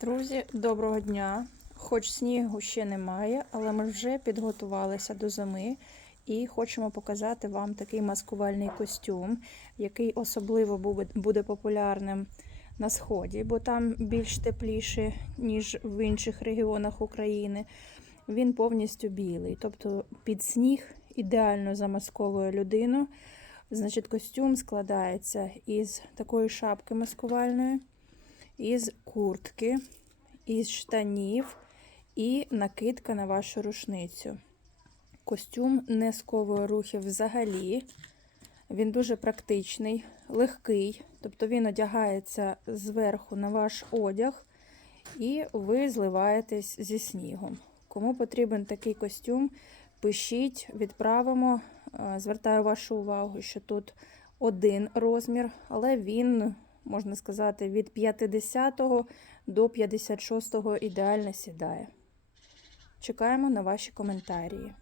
Друзі, доброго дня! Хоч снігу ще немає, але ми вже підготувалися до зими і хочемо показати вам такий маскувальний костюм, який особливо буде- популярним на сході, бо там більш тепліше, ніж в інших регіонах України. Він повністю білий, тобто під сніг ідеально замасковує людину. Значить, костюм складається із такої шапки маскувальної, із куртки, із штанів і накидка на вашу рушницю. Костюм не сковує рухів взагалі. Він дуже практичний, легкий, тобто він одягається зверху на ваш одяг, і ви зливаєтесь зі снігом. Кому потрібен такий костюм, пишіть, відправимо. Е, Звертаю вашу увагу, що тут один розмір, але він, можна сказати, від 50 до 56 ідеально сідає. Чекаємо на ваші коментарі.